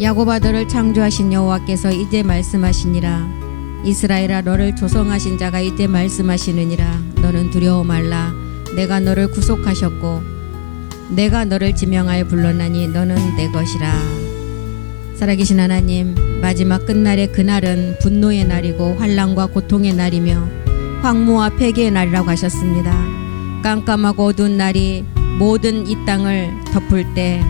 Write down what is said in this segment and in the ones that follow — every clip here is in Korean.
야곱 아들을 창조하신 여호와께서 이제 말씀하시니라. 이스라엘아, 너를 조성하신 자가 이제 말씀하시느니라. 너는 두려워 말라. 내가 너를 구속하셨고 내가 너를 지명하여 불렀나니 너는 내 것이라. 살아계신 하나님, 마지막 끝날의 그날은 분노의 날이고 환난과 고통의 날이며 황무와 폐기의 날이라고 하셨습니다. 깜깜하고 어두운 날이 모든 이 땅을 덮을 때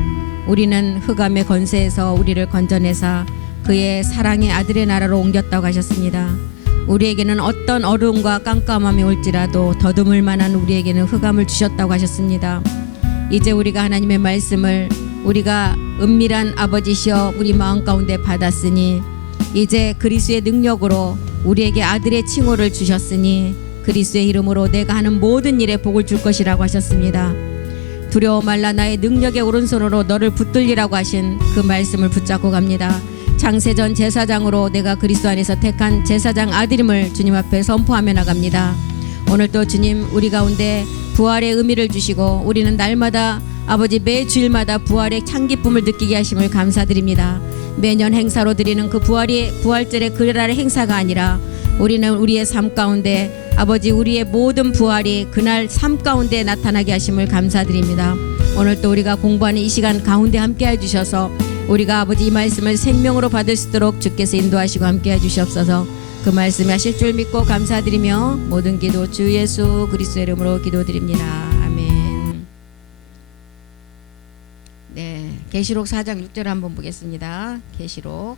우리는 흑암의 권세에서 우리를 건져내사 그의 사랑의 아들의 나라로 옮겼다고 하셨습니다. 우리에게는 어떤 어려움과 깜깜함이 올지라도 더듬을 만한 우리에게는 흑암을 주셨다고 하셨습니다. 이제 우리가 하나님의 말씀을 우리가 은밀한 아버지시여 우리 마음 가운데 받았으니 이제 그리스도의 능력으로 우리에게 아들의 칭호를 주셨으니 그리스도의 이름으로 내가 하는 모든 일에 복을 줄 것이라고 하셨습니다. 두려워 말라. 나의 능력의 오른손으로 너를 붙들리라고 하신 그 말씀을 붙잡고 갑니다. 창세전 제사장으로 내가 그리스도 안에서 택한 제사장 아들임을 주님 앞에 선포하며 나갑니다. 오늘도 주님 우리 가운데 부활의 의미를 주시고 우리는 날마다 아버지 매 주일마다 부활의 찬기쁨을 느끼게 하심을 감사드립니다. 매년 행사로 드리는 그 부활절의 그날의 행사가 아니라 우리는 우리의 삶 가운데 아버지 우리의 모든 부활이 그날 삶 가운데 나타나게 하심을 감사드립니다. 오늘 또 우리가 공부하는 이 시간 가운데 함께 해주셔서 우리가 아버지 이 말씀을 생명으로 받을 수 있도록 주께서 인도하시고 함께 해주시옵소서. 그 말씀이 하실 줄 믿고 감사드리며 모든 기도 주 예수 그리스도의 이름으로 기도드립니다. 아멘. 네, 계시록 4장 6절 한번 보겠습니다. 계시록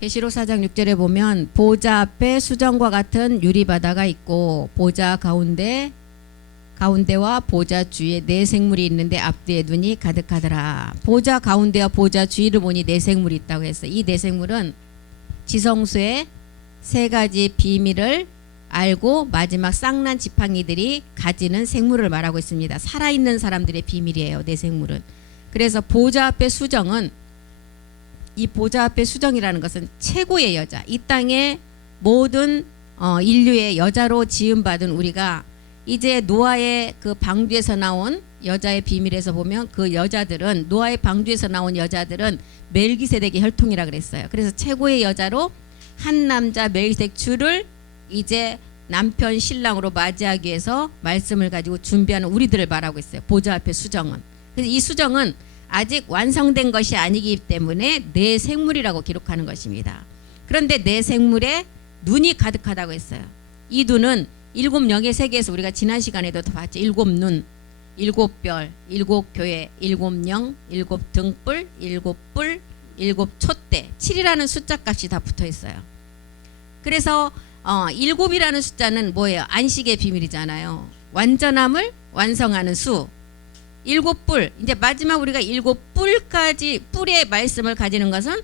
4장 6절에 보면 보좌 앞에 수정과 같은 유리바다가 있고 보좌 가운데와 보좌 주위에 네 생물이 있는데 앞뒤에 눈이 가득하더라. 보좌 가운데와 보좌 주위를 보니 네 생물이 있다고 했어요. 이 네 생물은 지성소의 세 가지 비밀을 알고 마지막 쌍난 지팡이들이 가지는 생물을 말하고 있습니다. 살아있는 사람들의 비밀이에요. 네 생물은. 그래서 보좌 앞에 수정은 이 보좌 앞에 수정이라는 것은 최고의 여자, 이 땅의 모든 인류의 여자로 지음받은 우리가 이제 노아의 그 방주에서 나온 여자의 비밀에서 보면 그 여자들은 노아의 방주에서 나온 여자들은 멜기세덱의 혈통이라 그랬어요. 그래서 최고의 여자로 한 남자 멜기세덱 주를 이제 남편 신랑으로 맞이하기 위해서 말씀을 가지고 준비하는 우리들을 말하고 있어요. 보좌 앞에 수정은. 그래서 이 수정은 아직 완성된 것이 아니기 때문에 네 생물이라고 기록하는 것입니다. 그런데 네 생물에 눈이 가득하다고 했어요. 이 눈은 일곱 영의 세계에서 우리가 지난 시간에도 다 봤죠. 일곱 눈, 일곱 별, 일곱 교회, 일곱 영, 일곱 등불, 일곱 뿔, 일곱 촛대, 7이라는 숫자 값이 다 붙어 있어요. 그래서 일곱이라는 숫자는 뭐예요? 안식의 비밀이잖아요. 완전함을 완성하는 수. 일곱 뿔, 이제 마지막 우리가 일곱 뿔까지 뿔의 말씀을 가지는 것은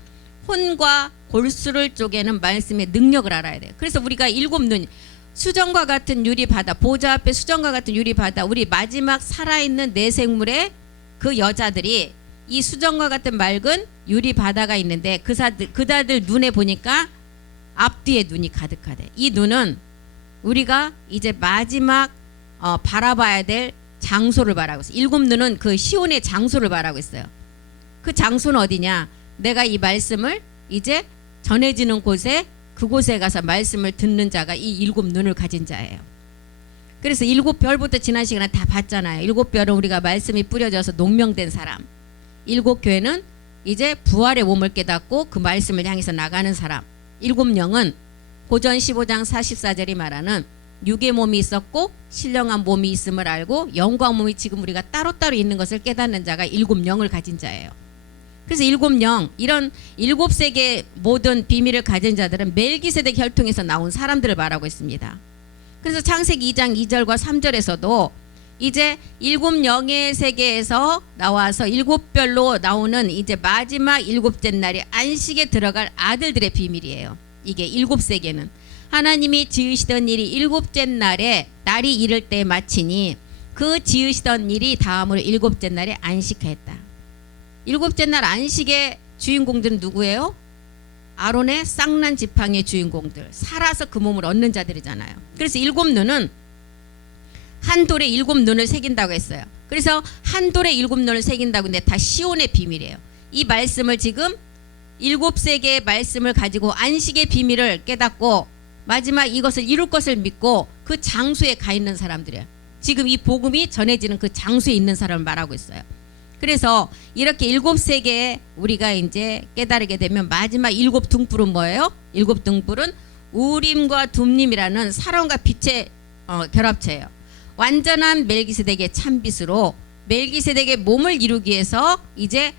혼과 골수를 쪼개는 말씀의 능력을 알아야 돼요. 그래서 우리가 일곱 눈, 수정과 같은 유리바다, 보좌 앞에 수정과 같은 유리바다, 우리 마지막 살아있는 네 생물의 그 여자들이 이 수정과 같은 맑은 유리바다가 있는데 그다들 눈에 보니까 앞뒤에 눈이 가득하대. 이 눈은 우리가 이제 마지막 바라봐야 될 장소를 말하고 있어요. 일곱 눈은 그 시온의 장소를 말하고 있어요. 그 장소는 어디냐? 내가 이 말씀을 이제 전해지는 곳에 그곳에 가서 말씀을 듣는 자가 이 일곱 눈을 가진 자예요. 그래서 일곱 별부터 지난 시간에 다 봤잖아요. 일곱 별은 우리가 말씀이 뿌려져서 농명된 사람. 일곱 교회는 이제 부활의 몸을 깨닫고 그 말씀을 향해서 나가는 사람. 일곱 영은 고전 15장 44절이 말하는 육의 몸이 있었고 신령한 몸이 있음을 알고 영과 몸이 지금 우리가 따로따로 있는 것을 깨닫는 자가 일곱 영을 가진 자예요. 그래서 일곱 영, 이런 일곱 세계의 모든 비밀을 가진 자들은 멜기세덱 혈통에서 나온 사람들을 말하고 있습니다. 그래서 창세기 2장 2절과 3절에서도 이제 일곱 영의 세계에서 나와서 일곱 별로 나오는 이제 마지막 일곱째 날이 안식에 들어갈 아들들의 비밀이에요. 이게 일곱 세계는 하나님이 지으시던 일이 일곱째 날에 날이 이를 때 마치니 그 지으시던 일이 다음으로 일곱째 날에 안식하였다. 일곱째 날 안식의 주인공들은 누구예요? 아론의 쌍난 지팡이의 주인공들, 살아서 그 몸을 얻는 자들이잖아요. 그래서 일곱 눈은 한 돌에 일곱 눈을 새긴다고 했어요. 그래서 한 돌에 7논을 새긴다고 했는데 다 시온의 비밀이에요. 이 말씀을 지금 7세계의 말씀을 가지고 안식의 비밀을 깨닫고 마지막 이것을 이룰 것을 믿고 그 장소에 가 있는 사람들이에요. 지금 이 복음이 전해지는 그 장소에 있는 사람을 말하고 있어요. 그래서 이렇게 7세계에 우리가 이제 깨달게 되면 마지막 7등불은 뭐예요? 7등불은 우림과 둠림이라는 사랑과 빛의 결합체예요. 완전한 멜기세덱의 참빛으로 멜기세덱의 몸을 이루기 위해서 이제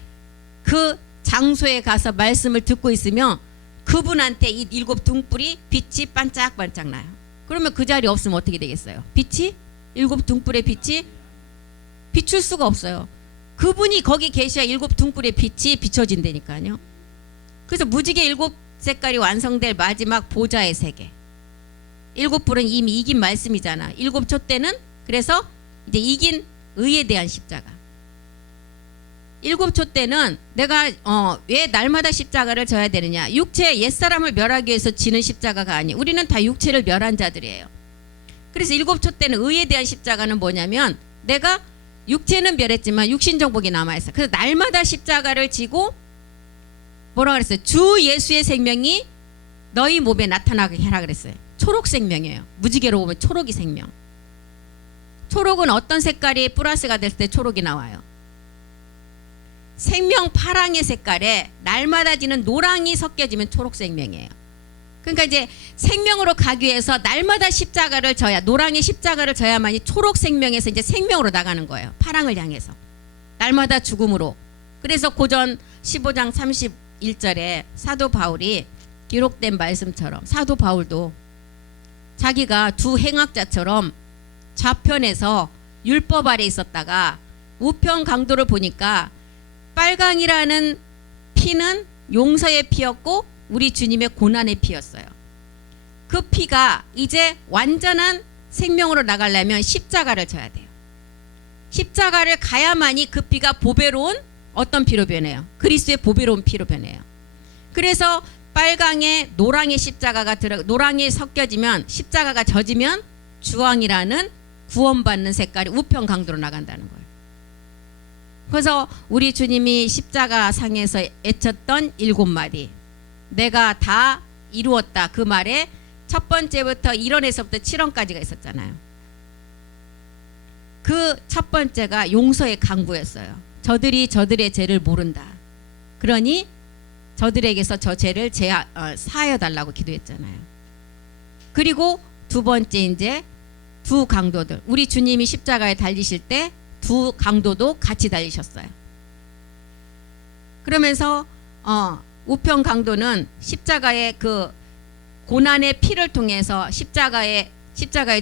그 장소에 가서 말씀을 듣고 있으면 그분한테 이 7등불이 빛이 반짝반짝 나요. 그러면 그 자리 없으면 어떻게 되겠어요? 빛이 7등불의 빛이 비출 수가 없어요. 그분이 거기 계셔야 7등불의 빛이 비춰진다니까요. 그래서 무지개 7색깔이 완성될 마지막 보좌의 세계. 7불은 이미 이긴 말씀이잖아. 7초 때는 그래서 이제 이긴 의에 대한 십자가. 7초 때는 내가 왜 날마다 십자가를 져야 되느냐. 육체 옛사람을 멸하기 위해서 지는 십자가가 아니에요. 우리는 다 육체를 멸한 자들이에요. 그래서 7초 때는 의에 대한 십자가는 뭐냐면 내가 육체는 멸했지만 육신정복이 남아있어. 그래서 날마다 십자가를 지고 뭐라 그랬어요? 주 예수의 생명이 너희 몸에 나타나게 해라 그랬어요. 초록 생명이에요. 무지개로 보면 초록이 생명. 초록은 어떤 색깔이 플러스가 됐을 때 초록이 나와요? 생명 파랑의 색깔에 날마다 지는 노랑이 섞여지면 초록 생명이에요. 그러니까 이제 생명으로 가기 위해서 날마다 십자가를 져야, 노랑의 십자가를 져야만이 초록 생명에서 이제 생명으로 나가는 거예요. 파랑을 향해서 날마다 죽음으로. 그래서 고전 15장 31절에 사도 바울이 기록된 말씀처럼 사도 바울도 자기가 두 행악자처럼 좌편에서 율법 아래 있었다가 우편 강도를 보니까 빨강이라는 피는 용서의 피였고 우리 주님의 고난의 피였어요. 그 피가 이제 완전한 생명으로 나가려면 십자가를 져야 돼요. 십자가를 가야만이 그 피가 보배로운 어떤 피로 변해요? 그리스도의 보배로운 피로 변해요. 그래서 빨강에 노랑의 십자가가 노랑이 섞여지면 십자가가 젖으면 주황이라는 구원받는 색깔이 우편 강도로 나간다는 거예요. 그래서 우리 주님이 십자가 상에서 애쳤던 7마디 내가 다 이루었다 그 말에 첫 번째부터 1원에서부터 7원까지가 있었잖아요. 그 첫 번째가 용서의 강구였어요. 저들이 저들의 죄를 모른다. 그러니 저들에게서 저 죄를 사하여 달라고 기도했잖아요. 그리고 두 번째 이제 두 강도들. 우리 주님이 십자가에 달리실 때 두 강도도 같이 달리셨어요. 그러면서 우편 강도는 십자가의 그 고난의 피를 통해서 십자가에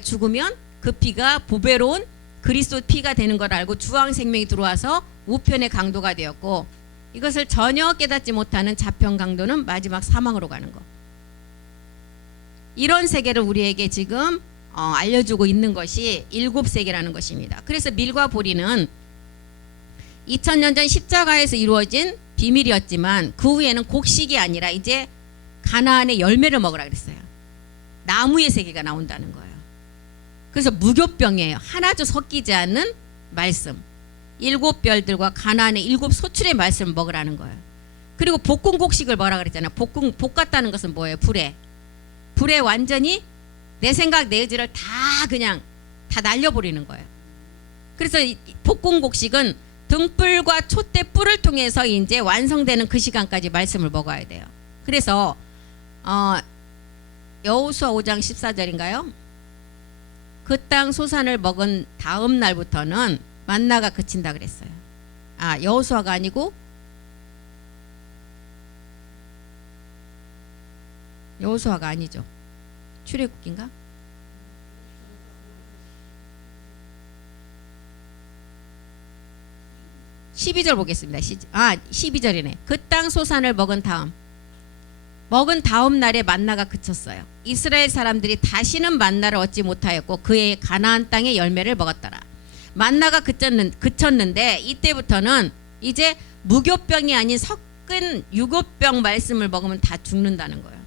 죽으면 그 피가 보배로운 그리스도 피가 되는 걸 알고 주황 생명이 들어와서 우편의 강도가 되었고 이것을 전혀 깨닫지 못하는 좌편 강도는 마지막 사망으로 가는 거. 이런 세계를 우리에게 지금 알려주고 있는 것이 7세계라는 것입니다. 그래서 밀과 보리는 2000년 전 십자가에서 이루어진 비밀이었지만 그 후에는 곡식이 아니라 이제 가나안의 열매를 먹으라 그랬어요. 나무의 세계가 나온다는 거예요. 그래서 무교병이에요. 하나도 섞이지 않는 말씀. 7별들과 가나안의 7소출의 말씀을 먹으라는 거예요. 그리고 볶은 곡식을 뭐라 그랬잖아요. 볶았다는 것은 뭐예요? 불에 완전히 내 생각 내 의지를 다 그냥 다 날려버리는 거예요. 그래서 볶은 곡식은 등불과 촛대 뿔을 통해서 이제 완성되는 그 시간까지 말씀을 먹어야 돼요. 그래서 여호수아 5장 14절인가요? 그 땅 소산을 먹은 다음 날부터는 만나가 그친다 그랬어요. 여호수아가 아니고 여호수아가 아니죠. 출애굽기인가? 12절 보겠습니다. 12절이네. 그 땅 소산을 먹은 다음 날에 만나가 그쳤어요. 이스라엘 사람들이 다시는 만나를 얻지 못하였고 그의 가나안 땅의 열매를 먹었더라. 만나가 그쳤는데 이때부터는 이제 무교병이 아닌 섞은 유교병 말씀을 먹으면 다 죽는다는 거예요.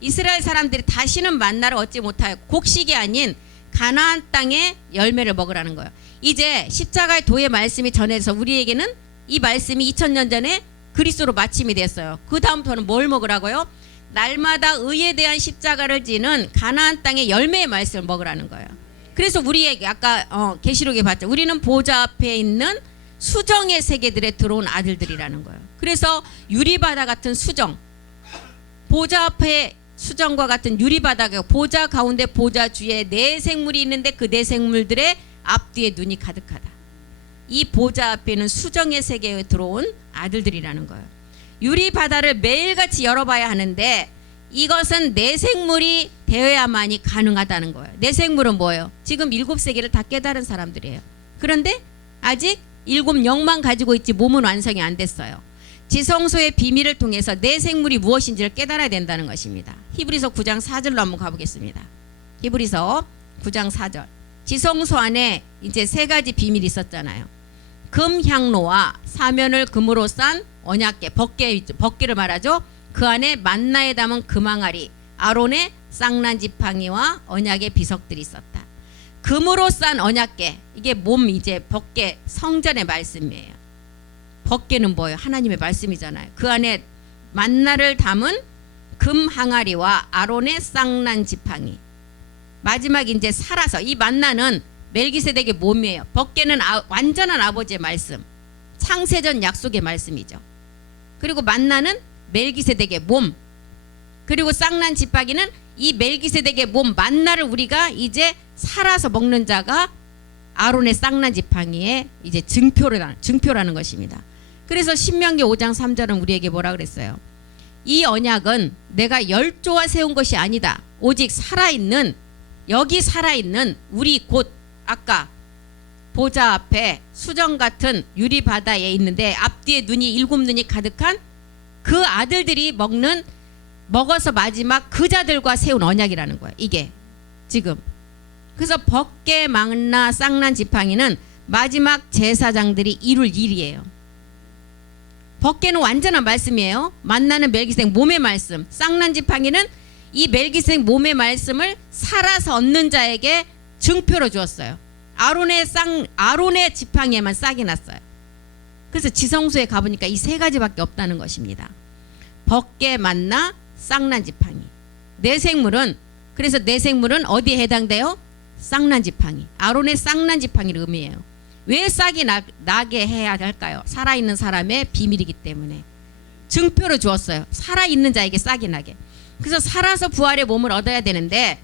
이스라엘 사람들이 다시는 만나를 얻지 못하였고 곡식이 아닌 가나안 땅의 열매를 먹으라는 거예요. 이제 십자가의 도의 말씀이 전해서 우리에게는 이 말씀이 2000년 전에 그리스도로 마침이 됐어요. 그 다음부터는 뭘 먹으라고요? 날마다 의에 대한 십자가를 지는 가나안 땅의 열매의 말씀을 먹으라는 거예요. 그래서 우리에게 아까 계시록에 봤죠. 우리는 보좌 앞에 있는 수정의 세계들에 들어온 아들들이라는 거예요. 그래서 유리바다 같은 수정, 보좌 앞에 수정과 같은 유리바다가 보좌 가운데 보좌 주에 네 생물이 있는데 그 네 생물들의 앞뒤에 눈이 가득하다. 이 보좌 앞에는 수정의 세계에 들어온 아들들이라는 거예요. 유리바다를 매일같이 열어봐야 하는데 이것은 네 생물이 되어야만이 가능하다는 거예요. 네 생물은 뭐예요? 지금 7세계를 다 깨달은 사람들이에요. 그런데 아직 7 영만 가지고 있지 몸은 완성이 안 됐어요. 지성소의 비밀을 통해서 내 생물이 무엇인지를 깨달아야 된다는 것입니다. 히브리서 9장 4절로 한번 가보겠습니다. 히브리서 9장 4절. 지성소 안에 이제 3가지 비밀이 있었잖아요. 금 향로와 사면을 금으로 싼 언약궤, 법궤를 말하죠. 그 안에 만나에 담은 금항아리, 아론의 쌍난 지팡이와 언약의 비석들이 있었다. 금으로 싼 언약궤, 이게 몸 이제 법궤 성전의 말씀이에요. 법궤는 뭐예요? 하나님의 말씀이잖아요. 그 안에 만나를 담은 금 항아리와 아론의 쌍난 지팡이. 마지막 이제 살아서 이 만나는 멜기세덱의 몸이에요. 법궤는 완전한 아버지의 말씀, 창세전 약속의 말씀이죠. 그리고 만나는 멜기세덱의 몸, 그리고 쌍난 지팡이는 이 멜기세덱의 몸 만나를 우리가 이제 살아서 먹는 자가 아론의 쌍난 지팡이의 이제 증표라는 것입니다. 그래서 신명기 5장 3절은 우리에게 뭐라 그랬어요? 이 언약은 내가 열조와 세운 것이 아니다. 오직 살아있는, 여기 살아있는 우리 곧 아까 보좌 앞에 수정 같은 유리 바다에 있는데 앞뒤에 눈이 7눈이 가득한 그 아들들이 먹어서 마지막 그 자들과 세운 언약이라는 거예요. 이게 지금. 그래서 법궤, 만나, 쌍난 지팡이는 마지막 제사장들이 이룰 일이에요. 법궤는 완전한 말씀이에요. 만나는 멜기세덱 몸의 말씀, 쌍난 지팡이는 이 멜기세덱 몸의 말씀을 살아서 얻는 자에게 증표로 주었어요. 아론의 지팡이에만 싹이 났어요. 그래서 지성소에 가보니까 이 3가지밖에 없다는 것입니다. 법궤, 만나, 쌍난 지팡이. 네 생물은, 그래서 네 생물은 어디에 해당돼요? 쌍난 지팡이. 아론의 쌍난 지팡이를 의미해요. 왜 싹이 나게 해야 할까요? 살아있는 사람의 비밀이기 때문에. 증표로 주었어요. 살아있는 자에게 싹이 나게. 그래서 살아서 부활의 몸을 얻어야 되는데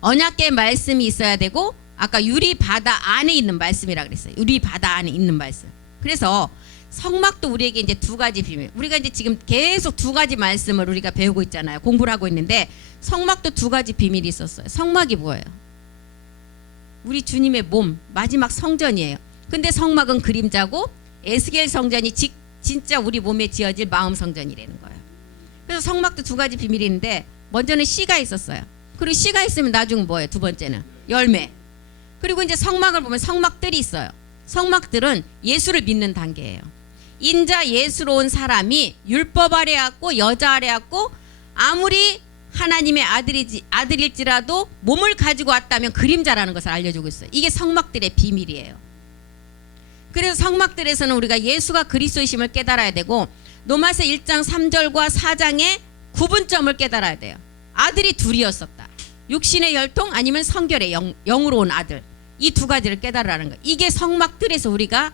언약궤 말씀이 있어야 되고 아까 유리 바다 안에 있는 말씀이라 그랬어요. 유리 바다 안에 있는 말씀. 그래서 성막도 우리에게 이제 2가지 비밀. 우리가 이제 지금 계속 2가지 말씀을 우리가 배우고 있잖아요. 공부를 하고 있는데 성막도 2가지 비밀이 있었어요. 성막이 뭐예요? 우리 주님의 몸, 마지막 성전이에요. 근데 성막은 그림자고 에스겔 성전이 진짜 우리 몸에 지어질 마음 성전이라는 거예요. 그래서 성막도 2가지 비밀이 있는데 먼저는 씨가 있었어요. 그리고 씨가 있으면 나중은 뭐예요? 2번째는 열매. 그리고 이제 성막을 보면 성막들이 있어요. 성막들은 예수를 믿는 단계예요. 인자 예수로 온 사람이 율법 아래 왔고 여자 아래 왔고 아무리 하나님의 아들일지라도 몸을 가지고 왔다면 그림자라는 것을 알려주고 있어요. 이게 성막들의 비밀이에요. 그래서 성막들에서는 우리가 예수가 그리스도이심을 깨달아야 되고 로마서 1장 3절과 4장의 구분점을 깨달아야 돼요. 아들이 둘이었었다. 육신의 혈통 아니면 성결의 영으로 온 아들. 이 2가지를 깨달으라는 거예요. 이게 성막들에서 우리가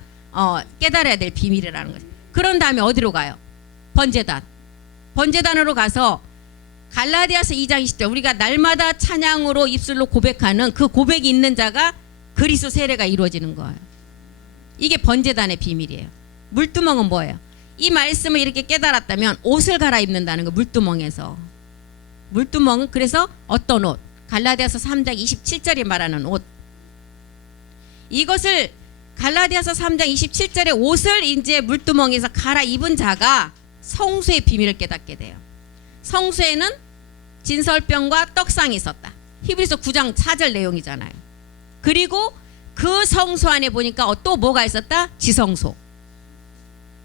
깨달아야 될 비밀이라는 거죠. 그런 다음에 어디로 가요? 번제단. 번제단으로 가서 갈라디아서 2장 20절 우리가 날마다 찬양으로 입술로 고백하는 그 고백이 있는 자가 그리스도 세례가 이루어지는 거예요. 이게 번제단의 비밀이에요. 물두멍은 뭐예요? 이 말씀을 이렇게 깨달았다면 옷을 갈아입는다는 거. 물두멍에서. 물두멍은 그래서 어떤 옷? 갈라디아서 3장 27절이 말하는 옷. 이것을 갈라디아서 3장 27절의 옷을 이제 물두멍에서 갈아입은 자가 성수의 비밀을 깨닫게 돼요. 성수에는 진설병과 떡상이 있었다. 히브리서 9장 4절 내용이잖아요. 그리고 그 성소 안에 보니까 또 뭐가 있었다? 지성소.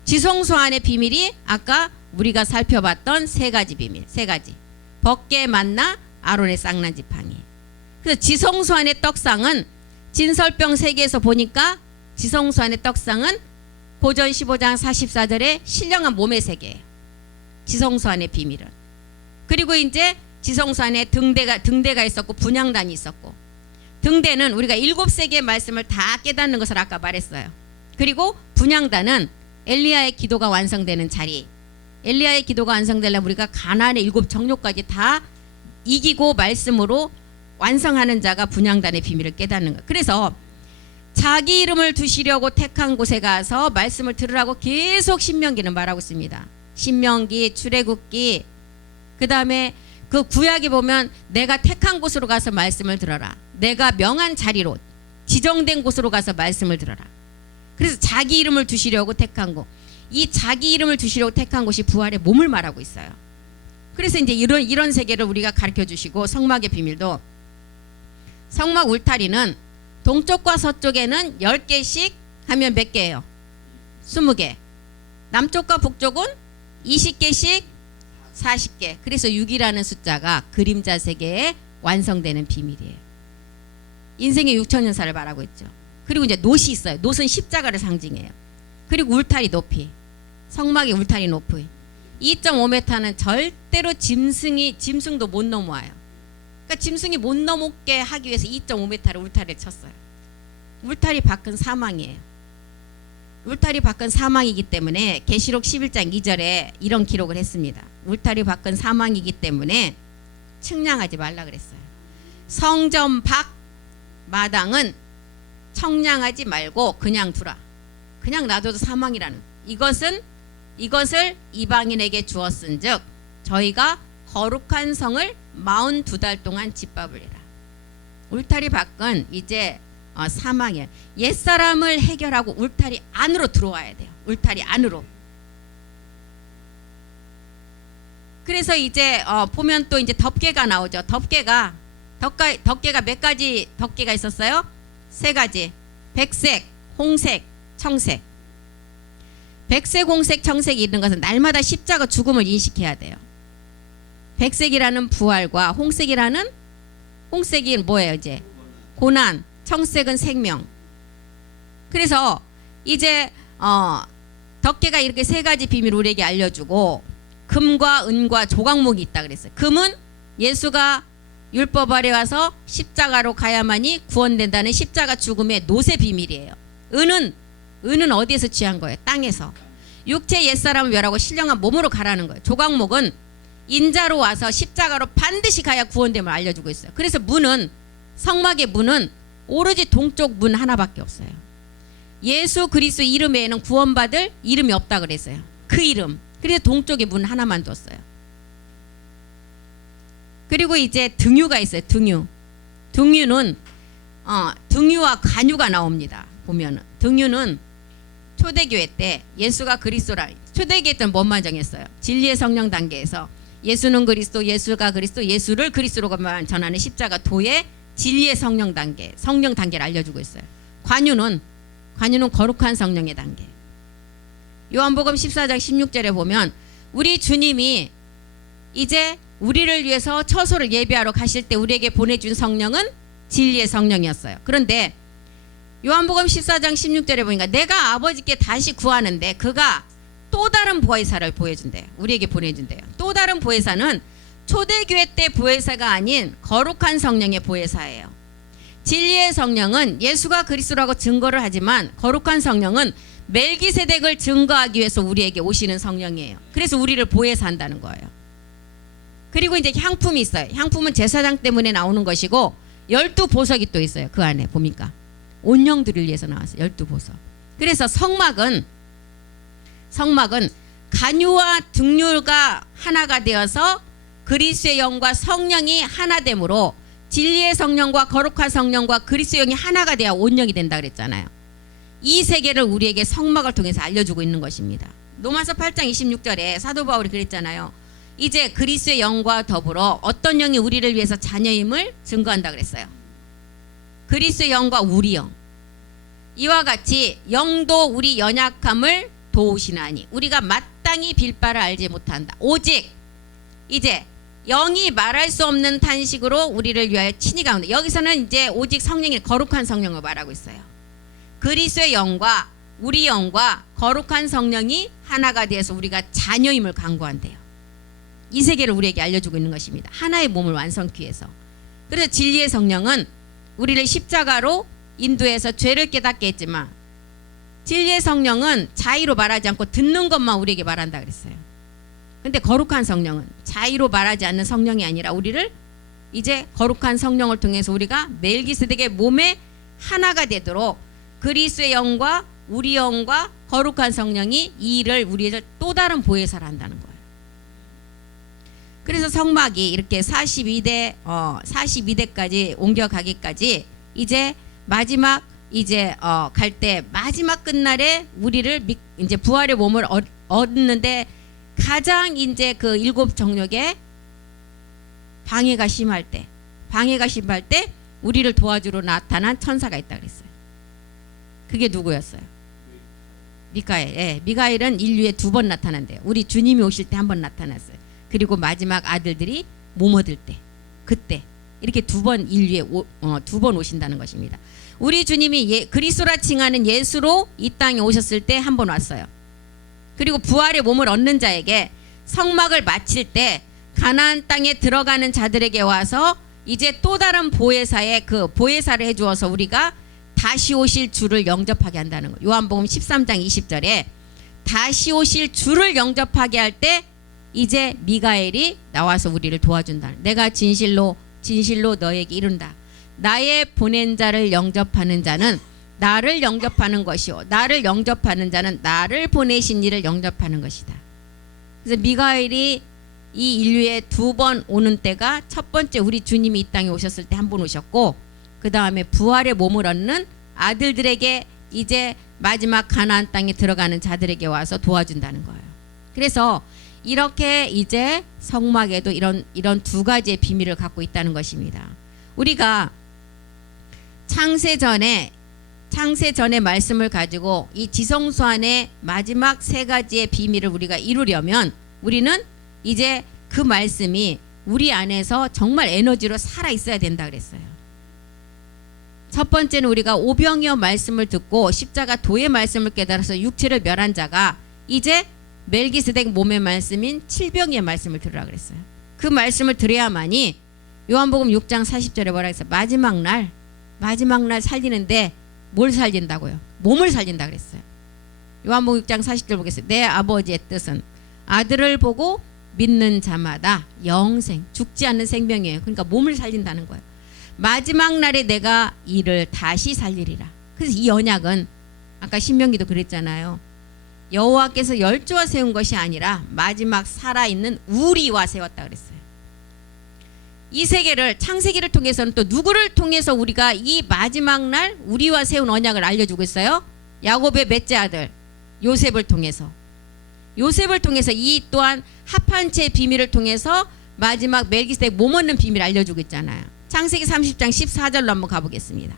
지성소 안의 비밀이 아까 우리가 살펴봤던 3가지 비밀. 3가지. 법궤, 만나, 아론의 쌍난 지팡이. 그래서 지성소 안의 떡상은 진설병 세계에서 보니까 지성소 안의 떡상은 고전 15장 44절에 신령한 몸의 세계예요. 지성소 안의 비밀은. 그리고 이제 지성소 안에 등대가 있었고 분향단이 있었고, 등대는 우리가 7세기의 말씀을 다 깨닫는 것을 아까 말했어요. 그리고 분향단은 엘리야의 기도가 완성되는 자리. 엘리야의 기도가 완성되려면 우리가 가나안의 7 정욕까지 다 이기고 말씀으로 완성하는 자가 분향단의 비밀을 깨닫는 거예요. 그래서 자기 이름을 두시려고 택한 곳에 가서 말씀을 들으라고 계속 신명기는 말하고 있습니다. 신명기, 출애굽기, 그 다음에 그 구약에 보면 내가 택한 곳으로 가서 말씀을 들어라. 내가 명한 자리로 지정된 곳으로 가서 말씀을 들어라. 그래서 자기 이름을 두시려고 택한 곳. 이 자기 이름을 두시려고 택한 곳이 부활의 몸을 말하고 있어요. 그래서 이제 이런 세계를 우리가 가르쳐 주시고, 성막의 비밀도 성막 울타리는 동쪽과 서쪽에는 10개씩 하면 몇 개예요? 20개. 남쪽과 북쪽은 20개씩 40개. 그래서 6이라는 숫자가 그림자 세계에 완성되는 비밀이에요. 인생의 6천년사를 말하고 있죠. 그리고 이제 놋이 있어요. 놋은 십자가를 상징해요. 그리고 울타리 높이, 성막의 울타리 높이 2.5m는 절대로 짐승도 못 넘어와요. 그러니까 짐승이 못 넘게 하기 위해서 2.5m를 울타리를 쳤어요. 울타리 밖은 사망이에요. 울타리 밖은 사망이기 때문에 계시록 11장 2절에 이런 기록을 했습니다. 울타리 밖은 사망이기 때문에 측량하지 말라 그랬어요. 성전 밖 마당은 청량하지 말고 그냥 두라. 그냥 놔둬도 사망이라는. 이것을 이방인에게 주었은즉 저희가 거룩한 성을 42달 동안 짓밟으리라. 울타리 밖은 이제 사망이에요. 옛사람을 해결하고 울타리 안으로 들어와야 돼요. 울타리 안으로. 그래서 이제 보면 또 이제 덮개가 나오죠. 덮개가 몇 가지 덮개가 있었어요? 3가지. 백색, 홍색, 청색. 백색, 홍색, 청색이 있는 것은 날마다 십자가 죽음을 인식해야 돼요. 백색이라는 부활과 홍색이 뭐예요? 이제 고난, 청색은 생명. 그래서 이제 덮개가 이렇게 3가지 비밀을 우리에게 알려주고, 금과 은과 조각목이 있다 그랬어요. 금은 예수가 율법 아래 와서 십자가로 가야만이 구원된다는 십자가 죽음의 놋의 비밀이에요. 은은 어디에서 취한 거예요? 땅에서. 육체 옛사람을 멸하고 신령한 몸으로 가라는 거예요. 조각목은 인자로 와서 십자가로 반드시 가야 구원됨을 알려주고 있어요. 그래서 성막의 문은 오로지 동쪽 문 하나밖에 없어요. 예수 그리스도 이름 외에는 구원받을 이름이 없다 그랬어요. 그 이름. 그래서 동쪽에 문 하나만 뒀어요. 그리고 이제 등유가 있어요. 등유는 등유와 간유가 나옵니다. 보면은 등유는 초대교회 때 예수가 그리스도라. 초대교회 때는 뭔만 정했어요? 진리의 성령 단계에서 예수는 그리스도, 예수가 그리스도, 예수를 그리스도로만 전하는 십자가 도의 진리의 성령 단계를 알려주고 있어요. 관유는 거룩한 성령의 단계. 요한복음 14장 16절에 보면 우리 주님이 이제 우리를 위해서 처소를 예비하러 가실 때 우리에게 보내준 성령은 진리의 성령이었어요. 그런데 요한복음 14장 16절에 보니까 내가 아버지께 다시 구하는데 그가 또 다른 보혜사를 보여준대요. 우리에게 보내준대요. 또 다른 보혜사는 초대교회 때 보혜사가 아닌 거룩한 성령의 보혜사예요. 진리의 성령은 예수가 그리스도라고 증거를 하지만 거룩한 성령은 멜기세덱을 증거하기 위해서 우리에게 오시는 성령이에요. 그래서 우리를 보혜사한다는 거예요. 그리고 이제 향품이 있어요. 향품은 제사장 때문에 나오는 것이고 12보석이 또 있어요. 그 안에 보니까 온영들을 위해서 나왔어요. 12보석. 그래서 성막은 간유와 등유가 하나가 되어서 그리스도의 영과 성령이 하나됨으로 진리의 성령과 거룩한 성령과 그리스도의 영이 하나가 되어 온영이 된다 그랬잖아요. 이 세계를 우리에게 성막을 통해서 알려주고 있는 것입니다. 로마서 8장 26절에 사도 바울이 그랬잖아요. 이제 그리스도의 영과 더불어 어떤 영이 우리를 위해서 자녀임을 증거한다 그랬어요. 그리스도의 영과 우리 영. 이와 같이 영도 우리 연약함을 도우시나니 우리가 마땅히 빌 바를 알지 못한다. 오직 이제 영이 말할 수 없는 탄식으로 우리를 위하여 친히 가운데. 여기서는 이제 오직 성령이 거룩한 성령을 말하고 있어요. 그리스도의 영과 우리 영과 거룩한 성령이 하나가 되어서 우리가 자녀임을 강구한대요. 이 세계를 우리에게 알려주고 있는 것입니다. 하나의 몸을 완성케 위해서. 그래서 진리의 성령은 우리를 십자가로 인도해서 죄를 깨닫게 했지만, 진리의 성령은 자의로 말하지 않고 듣는 것만 우리에게 말한다 그랬어요. 근데 거룩한 성령은 자의로 말하지 않는 성령이 아니라 우리를 이제 거룩한 성령을 통해서 우리가 멜기세덱의 몸에 하나가 되도록 그리스도의 영과 우리 영과 거룩한 성령이 이 일을 우리를 또 다른 보혜사를 한다는 거예요. 그래서 성막이 이렇게 42대까지 옮겨가기까지 이제 마지막 이제 갈 때 마지막 끝날에 우리를 이제 부활의 몸을 얻는데 가장 이제 그 일곱 정욕에 방해가 심할 때 우리를 도와주러 나타난 천사가 있다 그랬어요. 그게 누구였어요? 미가엘. 예, 미가엘은 인류에 2번 나타난대요. 우리 주님이 오실 때 1번 나타났어요. 그리고 마지막 아들들이 몸 얻을 때, 그때 이렇게 2번 인류에 2번 오신다는 것입니다. 우리 주님이 그리스도라 칭하는 예수로 이 땅에 오셨을 때 1번 왔어요. 그리고 부활의 몸을 얻는 자에게 성막을 마칠 때 가나안 땅에 들어가는 자들에게 와서 이제 또 다른 보혜사의 그 보혜사를 해주어서 우리가 다시 오실 주를 영접하게 한다는 거예요. 요한복음 13장 20절에 다시 오실 주를 영접하게 할 때 이제 미가엘이 나와서 우리를 도와준다. 내가 진실로 너에게 이른다. 나의 보낸 자를 영접하는 자는 나를 영접하는 것이요, 나를 영접하는 자는 나를 보내신 이를 영접하는 것이다. 그래서 미가엘이 이 인류에 2번 오는 때가 첫 번째 우리 주님이 이 땅에 오셨을 때 1번 오셨고, 그 다음에 부활의 몸을 얻는 아들들에게 이제 마지막 가나안 땅에 들어가는 자들에게 와서 도와준다는 거예요. 그래서 이렇게 이제 성막에도 이런 2가지의 비밀을 갖고 있다는 것입니다. 우리가 창세전의 말씀을 가지고 이 지성소 안에 마지막 3가지의 비밀을 우리가 이루려면 우리는 이제 그 말씀이 우리 안에서 정말 에너지로 살아 있어야 된다 그랬어요. 첫 번째는 우리가 오병이어 말씀을 듣고 십자가 도의 말씀을 깨달아서 육체를 멸한 자가 이제 멜기세덱 몸의 말씀인 칠병이의 말씀을 들으라 그랬어요. 그 말씀을 들어야만이 요한복음 6장 40절에 뭐라 했어요? 마지막 날 살리는데 뭘 살린다고요? 몸을 살린다 그랬어요. 요한복음 6장 40절 보겠어요. 내 아버지의 뜻은 아들을 보고 믿는 자마다 영생, 죽지 않는 생명이에요. 그러니까 몸을 살린다는 거예요. 마지막 날에 내가 이를 다시 살리리라. 그래서 이 언약은 아까 신명기도 그랬잖아요. 여호와께서 열조와 세운 것이 아니라 마지막 살아있는 우리와 세웠다 그랬어요. 이 세계를 창세기를 통해서는 또 누구를 통해서 우리가 이 마지막 날 우리와 세운 언약을 알려주고 있어요? 야곱의 넷째 아들 요셉을 통해서 이 또한 합한 채의 비밀을 통해서 마지막 멜기세덱 몸 얻는 비밀을 알려주고 있잖아요. 창세기 30장 14절로 한번 가보겠습니다.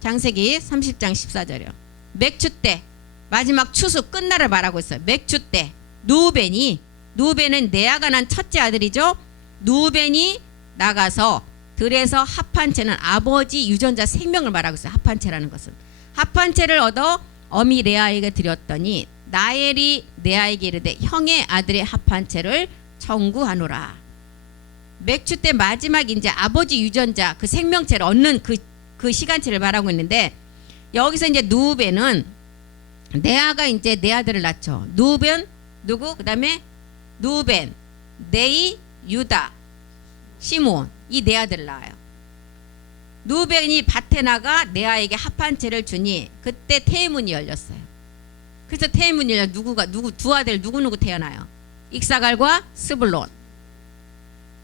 창세기 30장 14절이요. 맥추 때 마지막 추수 끝날을 말하고 있어요. 맥추 때 누벤은 레아가 난 첫째 아들이죠. 누벤이 나가서 들에서 합한 채는 아버지 유전자 생명을 말하고 있어요. 합한 채라는 것은 합한 채를 얻어 어미 레아에게 드렸더니 라헬이 레아에게 이르되 형의 아들의 합한 채를 청구하노라. 맥추 때 마지막 이제 아버지 유전자 그 생명체를 얻는 그 시간치를 말하고 있는데, 여기서 이제 누벤은 레아가 이제 네 아들을 낳죠. 누벤 누구? 그다음에 누벤, 네이, 유다, 시몬, 이 네 아들을 낳아요. 누벤이 밭에 나가 레아에게 합한 채를 주니 그때 태문이 열렸어요. 그래서 태문이 열려 누구 두 아들 누구 태어나요? 익사갈과 스불론.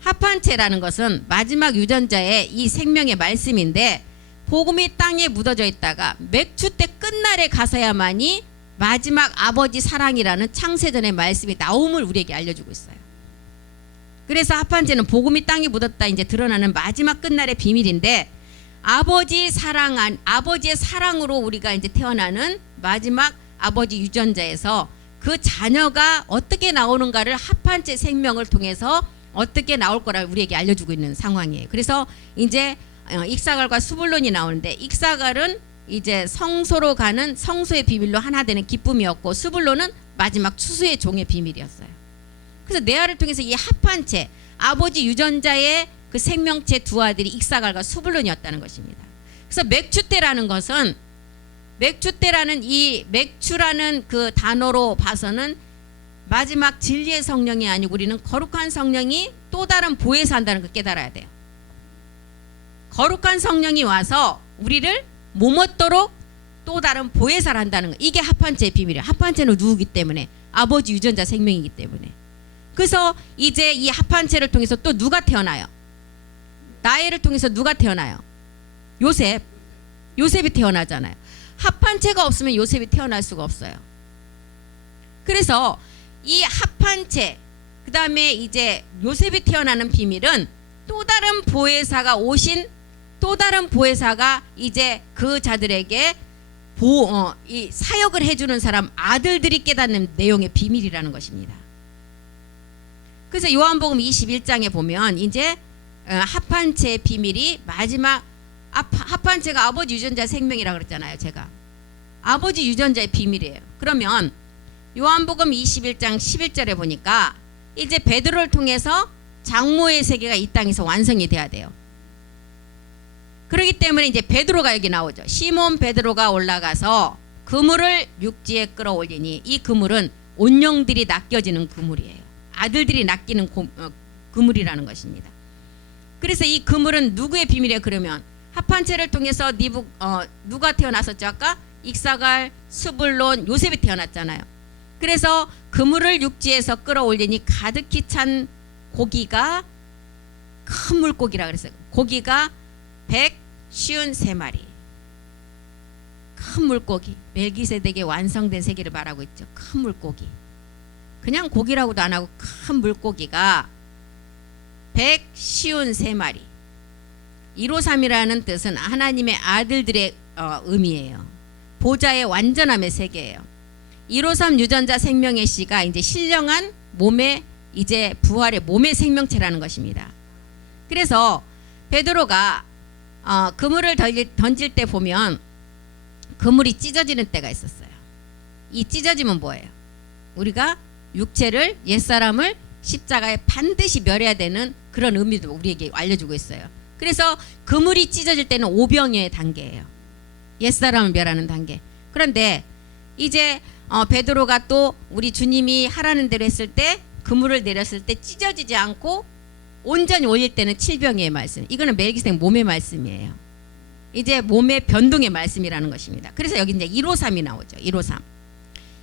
합한 채라는 것은 마지막 유전자의 이 생명의 말씀인데, 복음이 땅에 묻어져 있다가 맥추 때 끝날에 가서야만이 마지막 아버지 사랑이라는 창세전의 말씀이 나옴을 우리에게 알려주고 있어요. 그래서 합한 채는 복음이 땅에 묻었다 이제 드러나는 마지막 끝날의 비밀인데, 아버지의 사랑으로 우리가 이제 태어나는 마지막 아버지 유전자에서 그 자녀가 어떻게 나오는가를 합한 채 생명을 통해서 어떻게 나올 거라 우리에게 알려주고 있는 상황이에요. 그래서 이제 익사갈과 수불론이 나오는데, 익사갈은 이제 성소로 가는 성소의 비밀로 하나 되는 기쁨이었고, 수불론은 마지막 추수의 종의 비밀이었어요. 그래서 내아를 통해서 이 합한 채 아버지 유전자의 그 생명체 두 아들이 익사갈과 수불론이었다는 것입니다. 그래서 맥추 때라는 것은, 맥추 때라는 이 맥추라는 그 단어로 봐서는 마지막 진리의 성령이 아니고 우리는 거룩한 성령이 또 다른 보혜사 한다는 걸 깨달아야 돼요. 거룩한 성령이 와서 우리를 몸없도록 또 다른 보혜사를 한다는 거. 이게 합한체의 비밀이에요. 합한체는 누구기 때문에? 아버지 유전자 생명이기 때문에. 그래서 이제 이 합한체를 통해서 또 누가 태어나요? 나엘을 통해서 누가 태어나요? 요셉. 요셉이 태어나잖아요. 합한체가 없으면 요셉이 태어날 수가 없어요. 그래서 이 합한체, 그 다음에 이제 요셉이 태어나는 비밀은 또 다른 보혜사가 오신, 또 다른 보혜사가 이제 그 자들에게 이 사역을 해주는 사람, 아들들이 깨닫는 내용의 비밀이라는 것입니다. 그래서 요한복음 21장에 보면 이제 합한체의 비밀이 마지막, 합한체가 아버지 유전자 생명이라고 그랬잖아요. 제가 아버지 유전자의 비밀이에요. 그러면 요한복음 21장 11절에 보니까 이제 베드로를 통해서 장모의 세계가 이 땅에서 완성이 돼야 돼요. 그렇기 때문에 이제 베드로가 여기 나오죠. 시몬 베드로가 올라가서 그물을 육지에 끌어올리니, 이 그물은 온영들이 낚여지는 그물이에요. 아들들이 낚이는 그물이라는 것입니다. 그래서 이 그물은 누구의 비밀이에요? 그러면 합한체를 통해서 누가 태어났었죠? 아까 익사갈, 수불론, 요셉이 태어났잖아요. 그래서 그물을 육지에서 끌어올리니 가득히 찬 고기가, 큰 물고기라 그랬어요. 고기가 153마리. 큰 물고기. 멜기세덱의 완성된 세계를 말하고 있죠. 큰 물고기. 그냥 고기라고도 안 하고 큰 물고기가 153마리. 153이라는 뜻은 하나님의 아들들의 의미예요. 보좌의 완전함의 세계예요. 153 유전자 생명의 씨가 이제 신령한 몸의 이제 부활의 몸의 생명체라는 것입니다. 그래서 베드로가 그물을 던질 때 보면 그물이 찢어지는 때가 있었어요. 이 찢어지면 뭐예요? 우리가 육체를, 옛사람을 십자가에 반드시 멸해야 되는 그런 의미도 우리에게 알려주고 있어요. 그래서 그물이 찢어질 때는 오병이어의 단계예요. 옛사람을 멸하는 단계. 그런데 이제 베드로가 또 우리 주님이 하라는 대로 했을 때, 그물을 내렸을 때 찢어지지 않고 온전히 올릴 때는 칠병의 말씀. 이거는 멜기세덱 몸의 말씀이에요. 이제 몸의 변동의 말씀이라는 것입니다. 그래서 여기 이제 153이 나오죠. 153.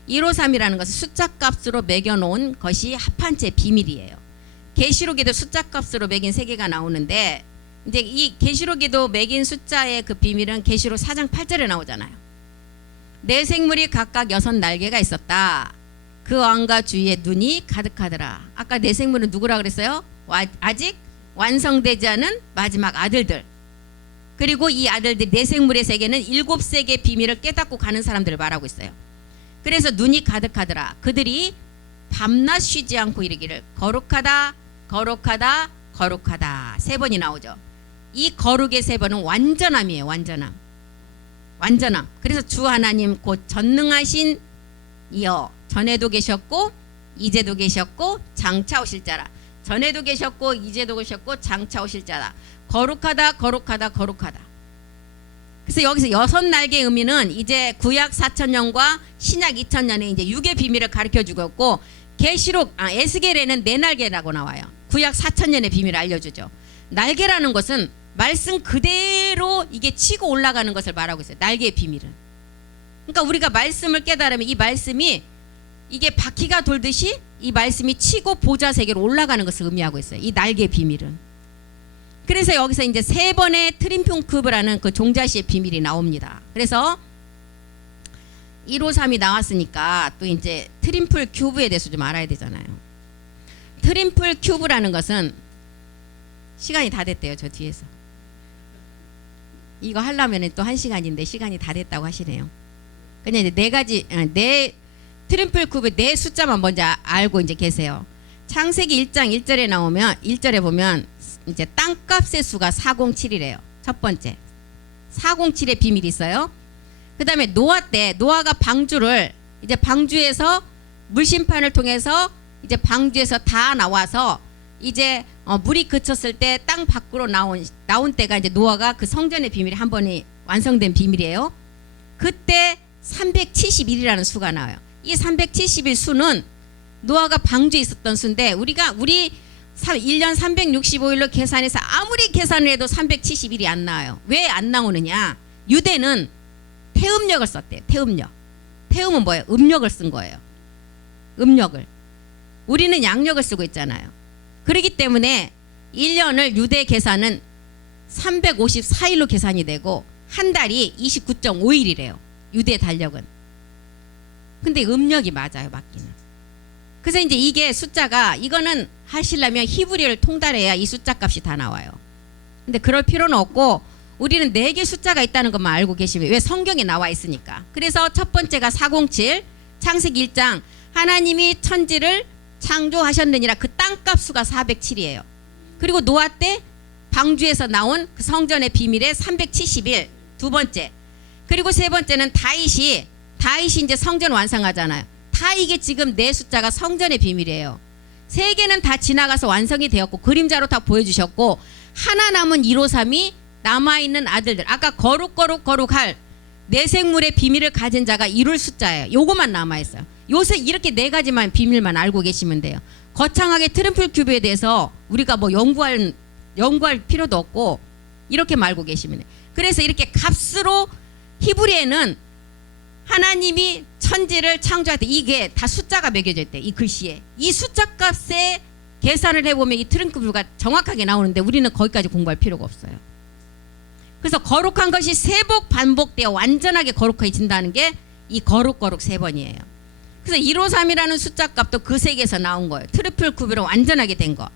153이라는 것은 숫자 값으로 매겨놓은 것이 합한체 비밀이에요. 계시록에도 숫자 값으로 매긴 세 개가 나오는데, 이제 이 계시록에도 매긴 숫자의 그 비밀은 계시록 4장 8절에 나오잖아요. 네 생물이 각각 6날개가 있었다. 그 왕과 주위에 눈이 가득하더라. 아까 네 생물은 누구라 그랬어요? 아직 완성되지 않은 마지막 아들들. 그리고 이 아들들, 네 생물의 세계는 7세계의 비밀을 깨닫고 가는 사람들을 말하고 있어요. 그래서 눈이 가득하더라. 그들이 밤낮 쉬지 않고 이르기를 거룩하다, 거룩하다, 거룩하다. 3번이 나오죠. 이 거룩의 3번은 완전함이에요. 완전함. 완전함. 그래서 주 하나님 곧 전능하신 이여, 전에도 계셨고 이제도 계셨고 장차 오실 자라. 전에도 계셨고 이제도 계셨고 장차 오실 자라. 거룩하다, 거룩하다, 거룩하다. 그래서 여기서 6날개의 의미는 이제 구약 4000년과 신약 2000년에 이제 육의 비밀을 가르쳐 주고 있고, 계시록 에스겔에는 4날개라고 나와요. 구약 4000년의 비밀을 알려주죠. 날개라는 것은 말씀 그대로 이게 치고 올라가는 것을 말하고 있어요. 날개의 비밀은. 그러니까 우리가 말씀을 깨달으면 이 말씀이 이게 바퀴가 돌듯이 이 말씀이 치고 보좌 세계로 올라가는 것을 의미하고 있어요. 이 날개의 비밀은. 그래서 여기서 이제 3번의 트림풍크브라는 그 종자시의 비밀이 나옵니다. 그래서 153이 나왔으니까 또 이제 트림플 큐브에 대해서 좀 알아야 되잖아요. 트림플 큐브라는 것은, 시간이 다 됐대요. 저 뒤에서. 이거 하려면 또 1시간인데 시간이 다 됐다고 하시네요. 그냥 이제 4가지, 트림플 큐브 4 숫자만 먼저 알고 이제 계세요. 창세기 1장 1절에 나오면 1절에 보면 이제 땅값의 수가 407이래요. 첫 번째 407의 비밀이 있어요. 그 다음에 노아 때 노아가 방주를 이제 방주에서 물심판을 통해서 이제 방주에서 다 나와서 이제 물이 그쳤을 때 땅 밖으로 나온 때가 이제 노아가 그 성전의 비밀이 한 번이 완성된 비밀이에요. 그때 371이라는 수가 나와요. 이 371 수는 노아가 방주에 있었던 수인데 우리 1년 365일로 계산해서 아무리 계산을 해도 371이 안 나와요. 왜 안 나오느냐? 유대는 태음력을 썼대요. 태음력. 태음은 뭐예요? 음력을 쓴 거예요. 음력을. 우리는 양력을 쓰고 있잖아요. 그렇기 때문에 1년을 유대 계산은 354일로 계산이 되고 한 달이 29.5일이래요. 유대 달력은. 근데 음력이 맞아요. 맞기는. 그래서 이제 이게 숫자가 이거는 하시려면 히브리어를 통달해야 이 숫자 값이 다 나와요. 근데 그럴 필요는 없고 우리는 4개 숫자가 있다는 것만 알고 계시면 왜 성경에 나와 있으니까. 그래서 첫 번째가 407 창세기 1장 하나님이 천지를 창조하셨느니라 그 땅값 수가 407이에요. 그리고 노아 때 방주에서 나온 그 성전의 비밀의 371 두 번째. 그리고 세 번째는 다윗이 이제 성전 완성하잖아요. 다 이게 지금 네 숫자가 성전의 비밀이에요. 세 개는 다 지나가서 완성이 되었고 그림자로 다 보여주셨고 하나 남은 153이 남아있는 아들들 아까 거룩할 내생물의 비밀을 가진 자가 이룰 숫자예요. 요거만 남아있어요. 요새 이렇게 네 가지만 비밀만 알고 계시면 돼요. 거창하게 트리플 큐브에 대해서 우리가 뭐 연구할 필요도 없고 이렇게만 알고 계시면 돼요. 그래서 이렇게 값으로 히브리에는 하나님이 천지를 창조할 때 이게 다 숫자가 매겨져 있대. 이 글씨에. 이 숫자 값에 계산을 해보면 이 트리플 정확하게 나오는데 우리는 거기까지 공부할 필요가 없어요. 그래서 거룩한 것이 세복 반복되어 완전하게 거룩해진다는 게 이 거룩 세 번이에요. 그래서 153이라는 숫자 값도 그 세계에서 나온 거예요. 트리플 큐브로 완전하게 된 거.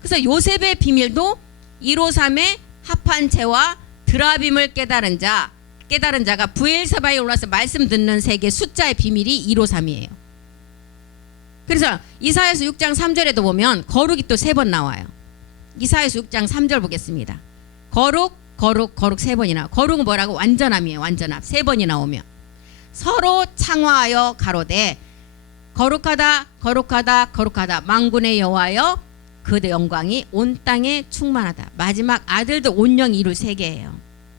그래서 요셉의 비밀도 153의 합한 채와 드라빔을 깨달은 자가 부엘세바에 올라서 말씀 듣는 세계 숫자의 비밀이 153이에요. 그래서 이사야서 6장 3절에도 보면 거룩이 또 3번 나와요. 이사야서 6장 3절 보겠습니다. 거룩 세 번이 나와요. 거룩은 뭐라고? 완전함이에요. 완전함. 3번이 나오면 서로 창화하여 가로되 거룩하다 만군의 여호와여 그의 영광이 온 땅에 충만하다. 마지막 아들도 온영이 이룰 세계예요.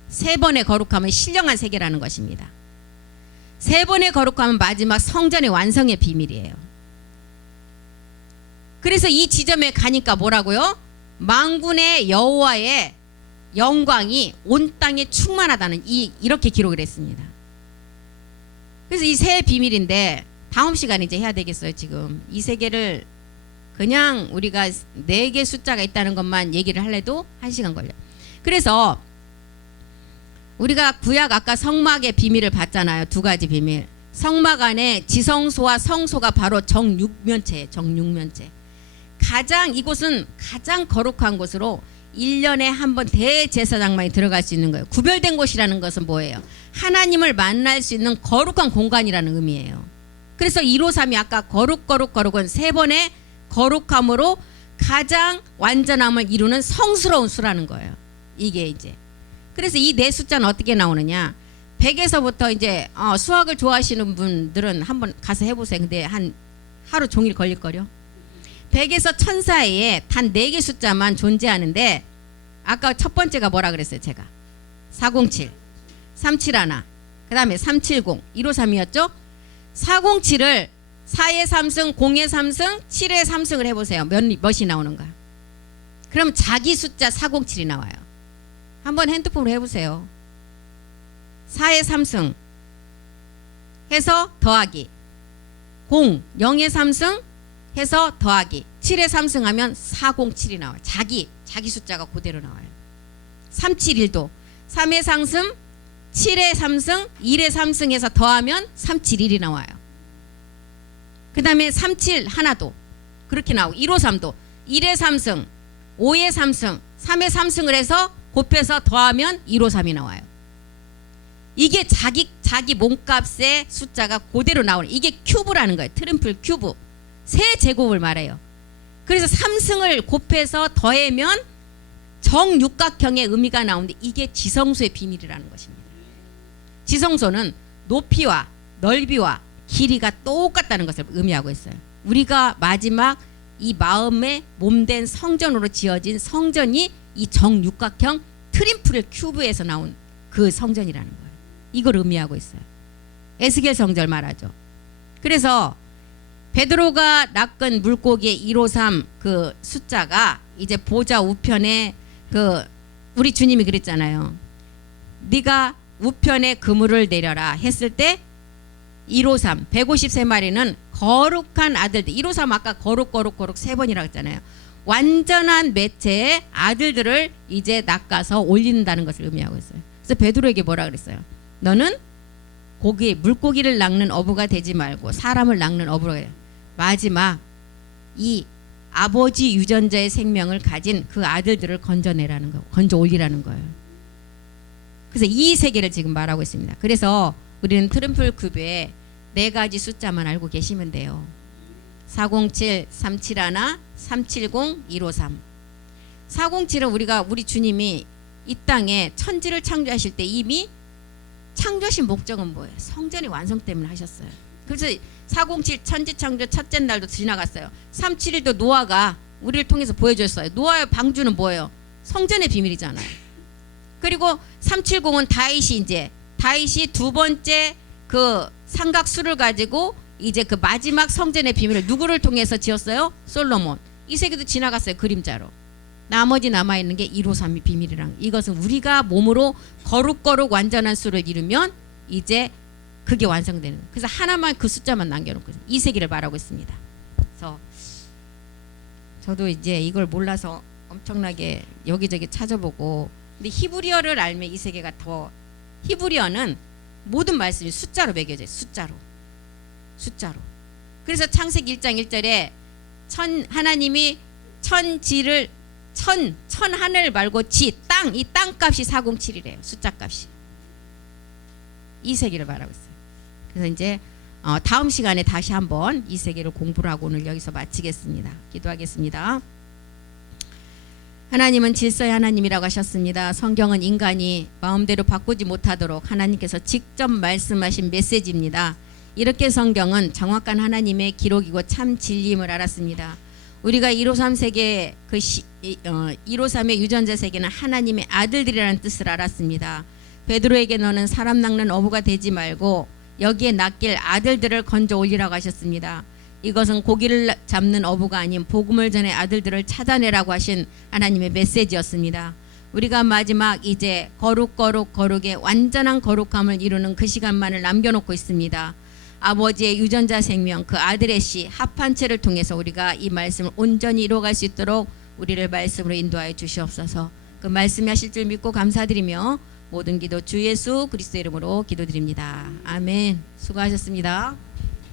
3번의 거룩함은 신령한 세계라는 것입니다. 3번의 거룩함은 마지막 성전의 완성의 비밀이에요. 그래서 이 지점에 가니까 뭐라고요? 만군의 여호와의 영광이 온 땅에 충만하다는 이렇게 기록을 했습니다. 그래서 이 세 비밀인데 다음 시간에 이제 해야 되겠어요. 지금 이 세 개를 그냥 우리가 4개 숫자가 있다는 것만 얘기를 하려도 1시간 걸려요. 그래서 우리가 구약 아까 성막의 비밀을 봤잖아요. 2가지 비밀. 성막 안에 지성소와 성소가 바로 정육면체예요. 정육면체. 이곳은 가장 거룩한 곳으로 1년에 한 번 대제사장만이 들어갈 수 있는 거예요. 구별된 곳이라는 것은 뭐예요? 하나님을 만날 수 있는 거룩한 공간이라는 의미예요. 그래서 153이 아까 거룩은 3번의 거룩함으로 가장 완전함을 이루는 성스러운 수라는 거예요. 이게 이제. 그래서 이 네 숫자는 어떻게 나오느냐? 100에서부터 이제 수학을 좋아하시는 분들은 한번 가서 해보세요. 근데 한 하루 종일 걸릴걸요. 100에서 1000 사이에 단 4개 숫자만 존재하는데 아까 첫 번째가 뭐라 그랬어요? 제가 407, 371, 그 다음에 370, 153이었죠? 407을 4의 3승, 0의 3승, 7의 3승을 해보세요. 몇이 나오는가? 그럼 자기 숫자 407이 나와요. 한번 핸드폰으로 해보세요. 4의 3승 해서 더하기 0, 0의 3승 해서 더하기 7의 3승 하면 407이 나와요. 자기 숫자가 그대로 나와요. 371도 3의 3승 7의 3승 1의 3승 해서 더하면 371이 나와요. 그 다음에 37 하나도 그렇게 나오고 153도 1의 3승 5의 3승 3의 3승을 해서 곱해서 더하면 153이 나와요. 이게 자기 몸값의 숫자가 그대로 나오는 이게 큐브라는 거예요. 트리플 큐브. 세 제곱을 말해요. 그래서 삼승을 곱해서 더하면 정육각형의 의미가 나오는데 이게 지성소의 비밀이라는 것입니다. 지성소는 높이와 넓이와 길이가 똑같다는 것을 의미하고 있어요. 우리가 마지막 이 마음의 몸된 성전으로 지어진 성전이 이 정육각형 트림플 큐브에서 나온 그 성전이라는 거예요. 이걸 의미하고 있어요. 에스겔 성전 말하죠. 그래서 베드로가 낚은 물고기의 153 그 숫자가 이제 보좌 우편에 그 우리 주님이 그랬잖아요. 네가 우편에 그물을 내려라 했을 때 153 153마리는 거룩한 아들들. 153 아까 거룩 세 번이라고 했잖아요. 완전한 매체의 아들들을 이제 낚아서 올린다는 것을 의미하고 있어요. 그래서 베드로에게 뭐라 그랬어요? 너는 물고기를 낚는 어부가 되지 말고 사람을 낚는 어부로 해요. 마지막 이 아버지 유전자의 생명을 가진 그 아들들을 건져내라는 거, 건져 올리라는 거예요. 그래서 이 세계를 지금 말하고 있습니다. 그래서 우리는 트럼플 큐브에 4가지 숫자만 알고 계시면 돼요. 407, 371, 370, 153. 407은 우리 주님이 이 땅에 천지를 창조하실 때 이미 창조하신 목적은 뭐예요? 성전의 완성 때문에 하셨어요. 그래서 407 천지 창조 첫째 날도 지나갔어요. 371도 노아가 우리를 통해서 보여줬어요. 노아의 방주는 뭐예요? 성전의 비밀이잖아요. 그리고 370은 다윗이 두 번째 그 삼각수를 가지고 이제 그 마지막 성전의 비밀을 누구를 통해서 지었어요? 솔로몬. 이 세계도 지나갔어요. 그림자로. 나머지 남아있는 게 153이 비밀이랑, 이것은 우리가 몸으로 거룩 완전한 수를 이루면 이제 그게 완성되는. 그래서 하나만 그 숫자만 남겨놓고 이 세계를 말하고 있습니다. 그래서 저도 이제 이걸 몰라서 엄청나게 여기저기 찾아보고, 근데 히브리어를 알면 이 세계가 더, 히브리어는 모든 말씀이 숫자로 매겨져요. 숫자로. 그래서 창세기 1장 1절에 하나님이 천지를 천하늘 말고 땅, 이 땅값이 407이래요. 숫자값이. 이 세계를 말하고 있어요. 그래서 이제 다음 시간에 다시 한번 이 세계를 공부를 하고 오늘 여기서 마치겠습니다. 기도하겠습니다. 하나님은 질서의 하나님이라고 하셨습니다. 성경은 인간이 마음대로 바꾸지 못하도록 하나님께서 직접 말씀하신 메시지입니다. 이렇게 성경은 정확한 하나님의 기록이고 참 진리임을 알았습니다. 우리가 153 세계 153의 유전자 세계는 하나님의 아들들이라는 뜻을 알았습니다. 베드로에게 너는 사람 낚는 어부가 되지 말고 여기에 낚일 아들들을 건져 올리라고 하셨습니다. 이것은 고기를 잡는 어부가 아닌 복음을 전해 아들들을 찾아내라고 하신 하나님의 메시지였습니다. 우리가 마지막 이제 거룩의 완전한 거룩함을 이루는 그 시간만을 남겨놓고 있습니다. 아버지의 유전자 생명, 그 아들의 씨 합한체를 통해서 우리가 이 말씀을 온전히 이루어갈 수 있도록 우리를 말씀으로 인도하여 주시옵소서. 그 말씀이 하실 줄 믿고 감사드리며 모든 기도 주 예수 그리스도 이름으로 기도드립니다. 아멘. 수고하셨습니다.